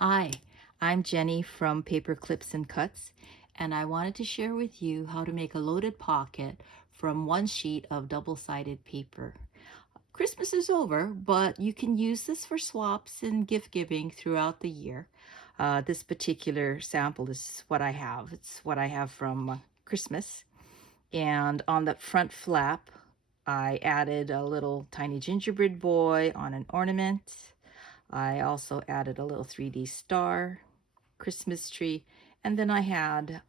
Hi, I'm Jenny from Paper Clips and Cuts, and I wanted to share with you how to make a loaded pocket from one sheet of double-sided paper. Christmas is over, but you can use this for swaps and gift giving throughout the year. This particular sample is what I have. It's what I have from Christmas. And on the front flap, I added a little tiny gingerbread boy on an ornament. I also added a little 3D star, Christmas tree, and then I had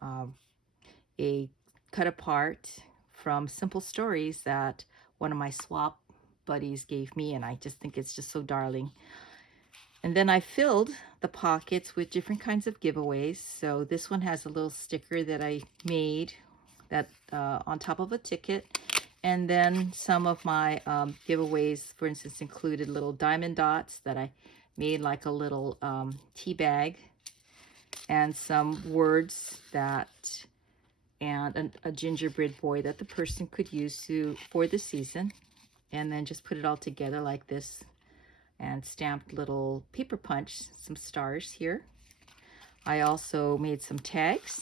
a cut apart from Simple Stories that one of my swap buddies gave me, and I just think it's just so darling. And then I filled the pockets with different kinds of giveaways. So this one has a little sticker that I made that on top of a ticket. And then some of my giveaways, for instance, included little diamond dots that I made like a little tea bag, and some words that, and a gingerbread boy that the person could use for the season. And then just put it all together like this and stamped little paper punch, some stars here. I also made some tags,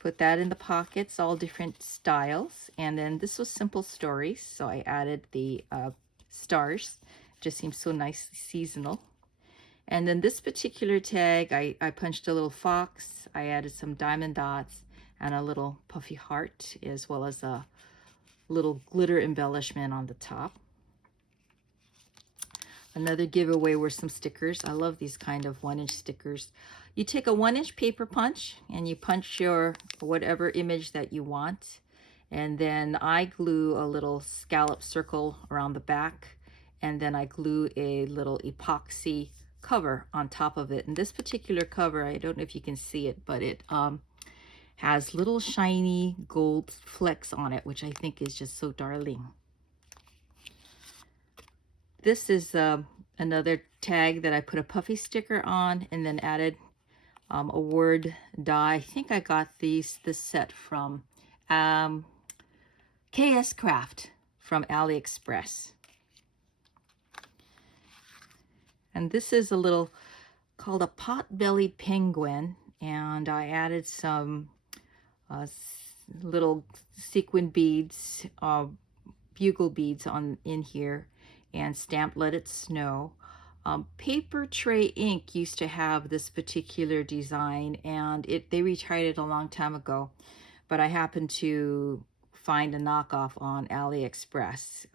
put that in the pockets, all different styles. And then this was Simple Stories, so I added the stars. Just seems so nice, seasonal. And then this particular tag, I punched a little fox, I added some diamond dots and a little puffy heart, as well as a little glitter embellishment on the top. Another giveaway were some stickers. I love these kind of 1-inch stickers. You take a 1-inch paper punch and you punch your whatever image that you want. And then I glue a little scallop circle around the back. And then I glue a little epoxy cover on top of it. And this particular cover, I don't know if you can see it, but it has little shiny gold flecks on it, which I think is just so darling. This is another tag that I put a puffy sticker on and then added a word die. I think I got this set from KS Craft from AliExpress. And this is a little called a pot-bellied penguin, and I added some little sequin beads, bugle beads in here, and stamped Let It Snow. Paper Tray Ink used to have this particular design, and they retired it a long time ago, but I happened to find a knockoff on AliExpress,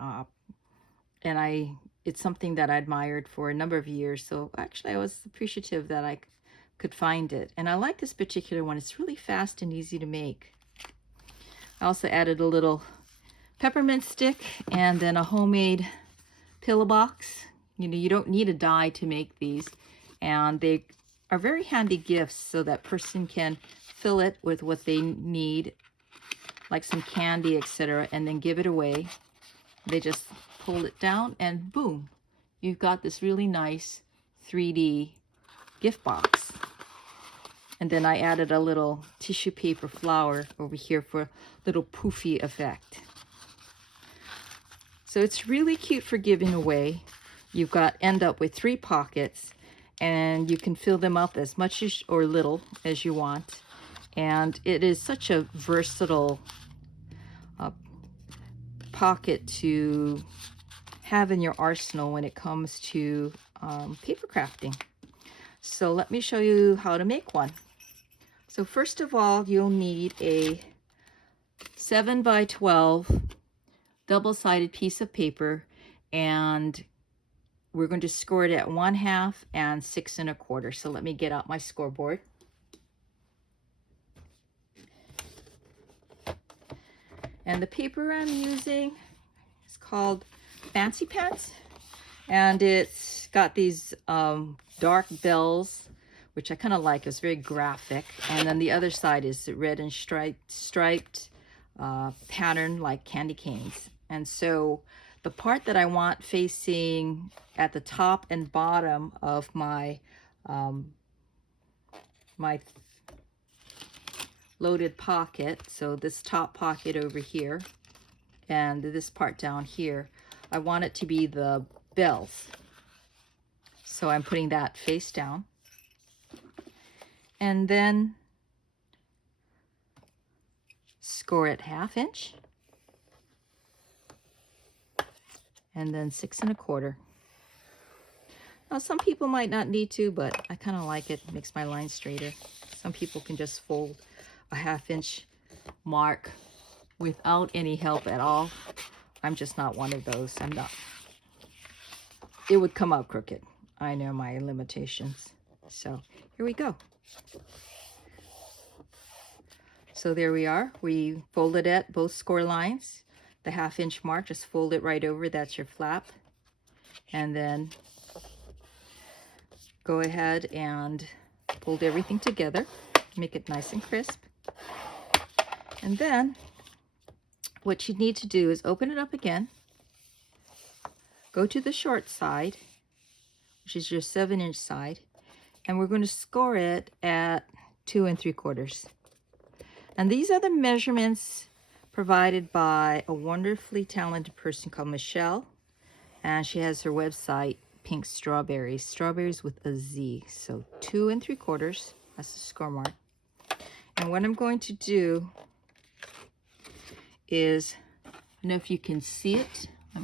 and it's something that I admired for a number of years. So actually I was appreciative that I could find it, and I like this particular one. It's really fast and easy to make. I also added a little peppermint stick and then a homemade pillow box. You know, you don't need a die to make these, and they are very handy gifts so that person can fill it with what they need, like some candy, etc., and then give it away. They just pull it down and boom, you've got this really nice 3D gift box. And then I added a little tissue paper flower over here for a little poofy effect. So it's really cute for giving away. You've got end up with 3 pockets, and you can fill them up as much as, or little as you want. And it is such a versatile pocket to have in your arsenal when it comes to paper crafting. So let me show you how to make one. So first of all, you'll need a 7 by 12 double-sided piece of paper, and we're going to score it at 1/2 and 6 1/4. So let me get out my scoreboard. And the paper I'm using is called Fancy Pants, and it's got these dark bells, which I kind of like. It's very graphic. And then the other side is red and striped pattern like candy canes. And so the part that I want facing at the top and bottom of my my loaded pocket, so this top pocket over here and this part down here, I want it to be the bells. So I'm putting that face down. And then score it 1/2 inch. And then 6 1/4. Now some people might not need to, but I kind of like it. It makes my line straighter. Some people can just fold a 1/2 inch mark without any help at all. I'm just not one of those. I'm not. It would come out crooked. I know my limitations. So here we go. So there we are. We folded at both score lines. The 1/2 inch mark, just fold it right over. That's your flap. And then go ahead and fold everything together. Make it nice and crisp. And then what you need to do is open it up again. Go to the short side, which is your 7 inch side. And we're going to score it at 2 3/4. And these are the measurements provided by a wonderfully talented person called Michelle. And she has her website, Pink Strawberries. Strawberries with a Z. So 2 3/4. That's the score mark. And what I'm going to do is, I don't know if you can see it. Let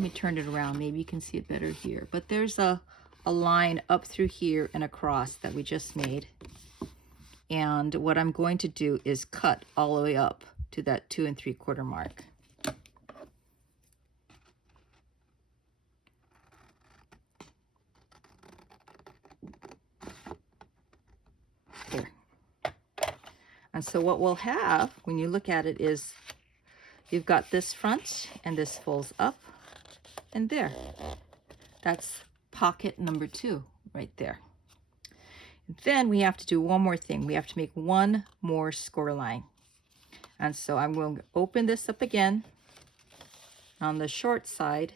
me turn it around. Maybe you can see it better here. But there's a line up through here and across that we just made. And what I'm going to do is cut all the way up to that 2 3/4 mark. There. And so what we'll have when you look at it is you've got this front and this folds up and there. That's pocket number 2 right there. Then we have to do one more thing. We have to make one more score line. And so I'm going to open this up again on the short side,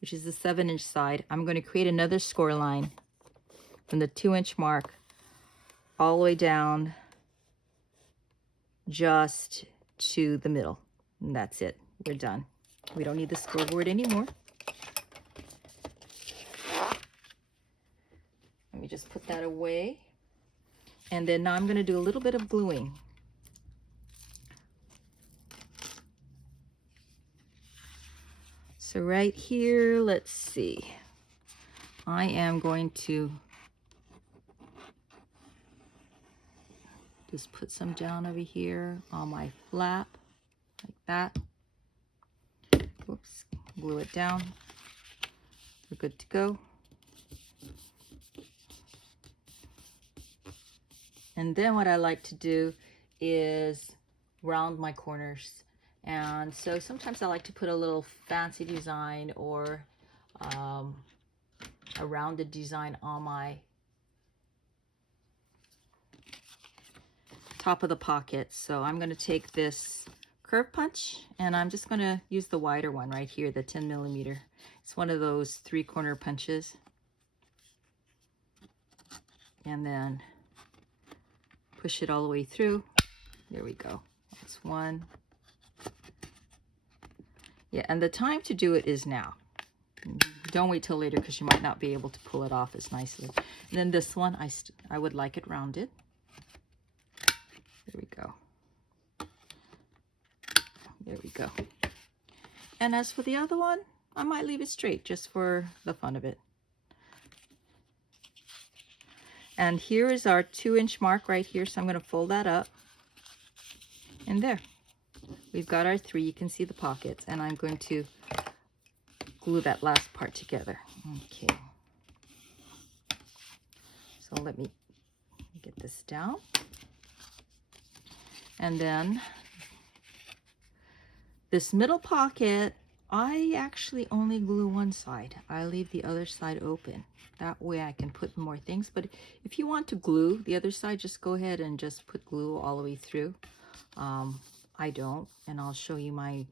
which is the 7 inch side. I'm going to create another score line from the 2 inch mark all the way down just to the middle. And that's it. We're done. We don't need the scoreboard anymore. Let me just put that away. And then now I'm going to do a little bit of gluing. So right here, let's see. I am going to just put some down over here on my flap, like that. Whoops, glue it down. We're good to go. And then what I like to do is round my corners. And so sometimes I like to put a little fancy design or a rounded design on my top of the pocket. So I'm going to take this curve punch and I'm just going to use the wider one right here, the 10 millimeter. It's one of those 3-corner punches. And then push it all the way through. There we go. That's one. Yeah, and the time to do it is now. Don't wait till later because you might not be able to pull it off as nicely. And then this one, I would like it rounded. There we go. There we go. And as for the other one, I might leave it straight just for the fun of it. And here is our 2 inch mark right here. So I'm going to fold that up. And there. We've got our 3. You can see the pockets. And I'm going to glue that last part together. Okay. So let me get this down. And then this middle pocket, I actually only glue one side. I leave the other side open. That way I can put more things. But if you want to glue the other side, just go ahead and just put glue all the way through. I don't, and I'll show you my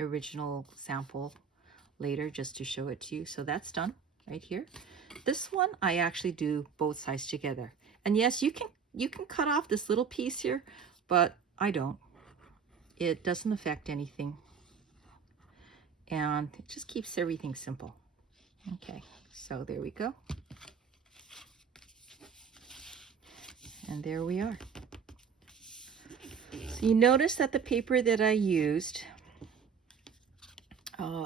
original sample later just to show it to you. So that's done right here. This one, I actually do both sides together. And yes, you can cut off this little piece here, but I don't. It doesn't affect anything. And it just keeps everything simple. Okay, so there we go. And there we are. So you notice that the paper that I used,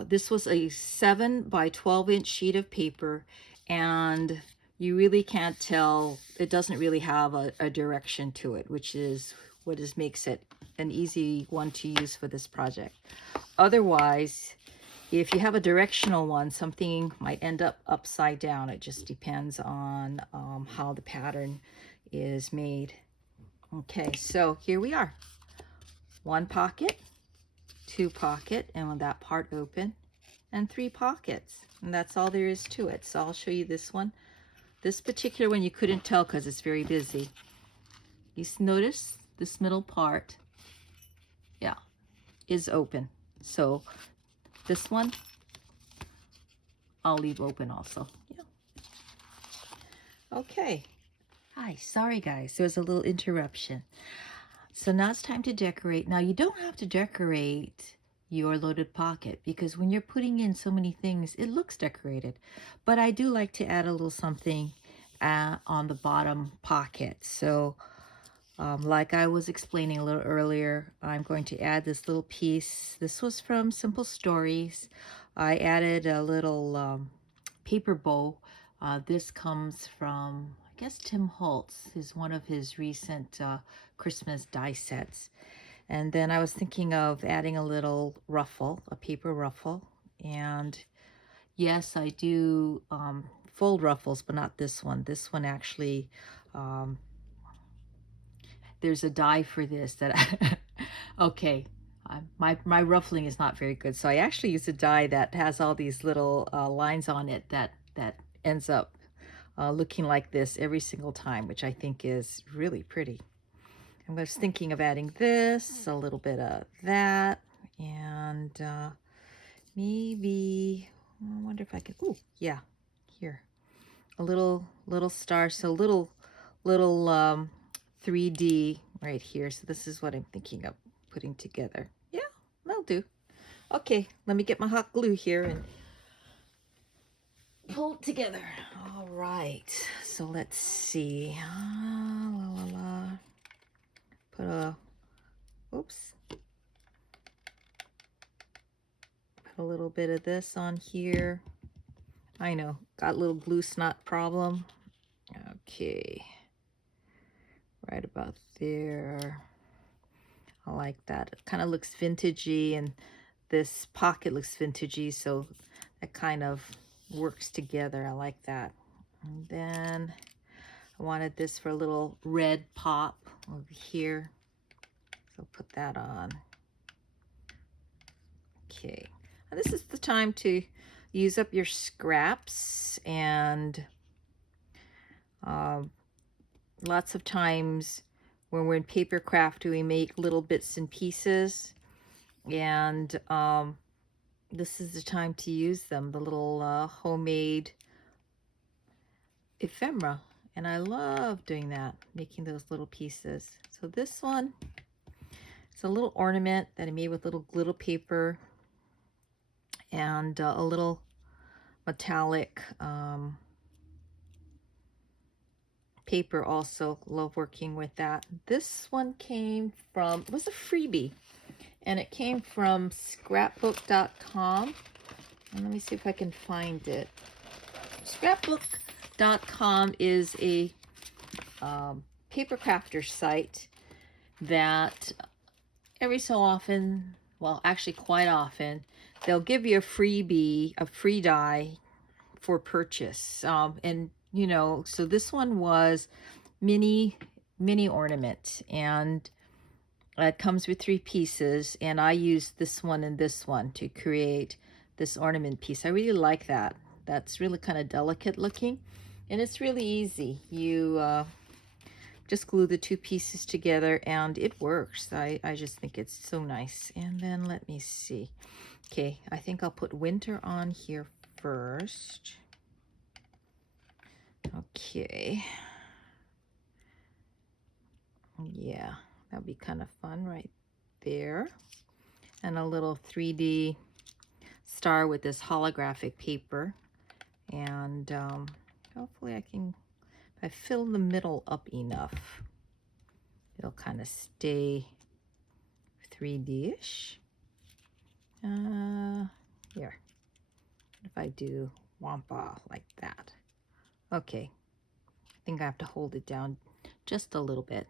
this was a 7 by 12-inch sheet of paper, and you really can't tell, it doesn't really have a direction to it, which is what makes it an easy one to use for this project. Otherwise, if you have a directional one, something might end up upside down. It just depends on how the pattern is made. Okay, so here we are. 1 pocket, 2 pocket, and with that part open, and 3 pockets. And that's all there is to it. So I'll show you this one. This particular one you couldn't tell because it's very busy. You notice this middle part, yeah, is open. So this one, I'll leave open also. Yeah. Okay. Hi, sorry guys, there was a little interruption. So now it's time to decorate. Now you don't have to decorate your loaded pocket because when you're putting in so many things, it looks decorated. But I do like to add a little something on the bottom pocket. So like I was explaining a little earlier, I'm going to add this little piece. This was from Simple Stories. I added a little paper bow. This comes from, I guess, Tim Holtz is one of his recent Christmas die sets. And then I was thinking of adding a little ruffle, a paper ruffle. And yes, I do fold ruffles, but not this one. This one actually, there's a die for this that I, okay. My ruffling is not very good, so I actually use a die that has all these little lines on it that ends up looking like this every single time, which I think is really pretty. I was thinking of adding this, a little bit of that, and maybe, I wonder if I could, oh, yeah, here. A little star, so little 3D right here. So this is what I'm thinking of putting together. Yeah, that'll do. Okay, let me get my hot glue here and pull it together. All right, so let's see. Put a, oops. Put a little bit of this on here. I know, got a little glue snot problem. Okay, right about there. I like that. It kind of looks vintagey, and this pocket looks vintagey, so it kind of works together. I like that. And then I wanted this for a little red pop over here, so put that on. Okay, and this is the time to use up your scraps, and lots of times when we're in paper craft, we make little bits and pieces, and this is the time to use them, the little homemade ephemera. And I love doing that, making those little pieces. So this one, it's a little ornament that I made with little glitter paper and a little metallic paper also. Love working with that. This one came from, it was a freebie, and it came from scrapbook.com. And let me see if I can find it. Scrapbook.com is a paper crafter site that every so often, well, actually quite often, they'll give you a freebie, a free die for purchase. And, you know, so this one was mini ornament, and it comes with 3 pieces, and I used this one and this one to create this ornament piece. I really like that. That's really kind of delicate looking, and it's really easy. You just glue the 2 pieces together and it works. I just think it's so nice. And then let me see. Okay, I think I'll put winter on here first. Okay. Yeah, that'd be kind of fun right there. And a little 3D star with this holographic paper. And hopefully I can, if I fill the middle up enough, it'll kind of stay 3D-ish. Here. If I do wampa like that. Okay. I think I have to hold it down just a little bit.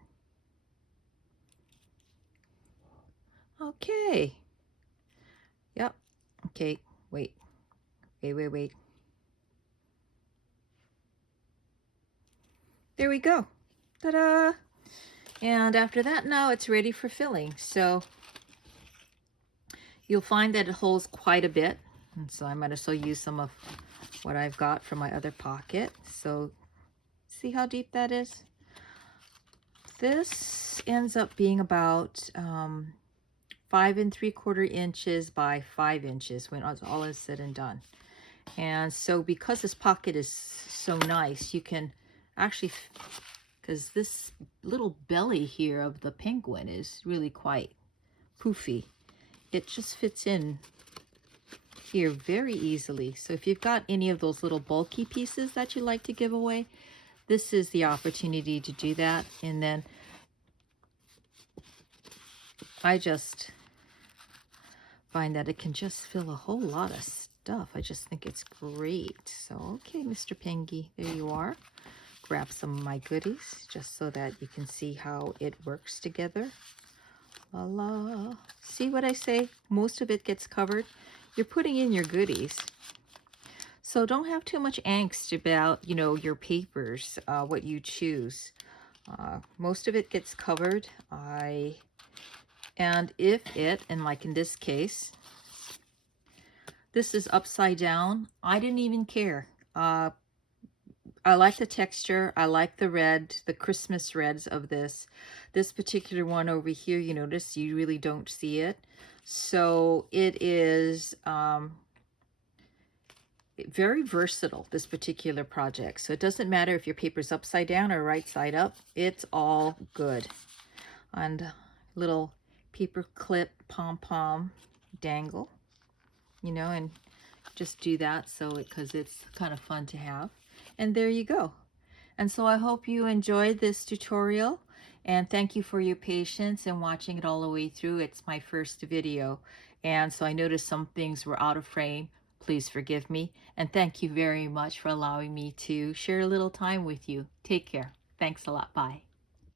Okay. Yep. Okay. Wait. Wait. There we go. Ta-da! And after that, now it's ready for filling. So you'll find that it holds quite a bit. And so I might as well use some of what I've got from my other pocket. So see how deep that is? This ends up being about 5 3/4 inches by 5 inches when all is said and done. And so because this pocket is so nice, you can actually, because this little belly here of the penguin is really quite poofy, it just fits in here very easily. So if you've got any of those little bulky pieces that you like to give away, this is the opportunity to do that. And then I just find that it can just fill a whole lot of stuff. I just think it's great. So, okay, Mr. Pengy, there you are. Grab some of my goodies just so that you can see how it works together. La la. See what I say? Most of it gets covered. You're putting in your goodies. So don't have too much angst about, you know, your papers, what you choose. Most of it gets covered. And if it, and like in this case, this is upside down, I didn't even care. I like the texture. I like the red, the Christmas reds of this. This particular one over here, you notice you really don't see it. So it is very versatile, this particular project. So it doesn't matter if your paper's upside down or right side up. It's all good. And little paper clip pom-pom dangle, you know, and just do that so because it's kind of fun to have. And there you go. And so I hope you enjoyed this tutorial, and thank you for your patience and watching it all the way through. It's my first video, and so I noticed some things were out of frame. Please forgive me, and thank you very much for allowing me to share a little time with you. Take care. Thanks a lot. Bye.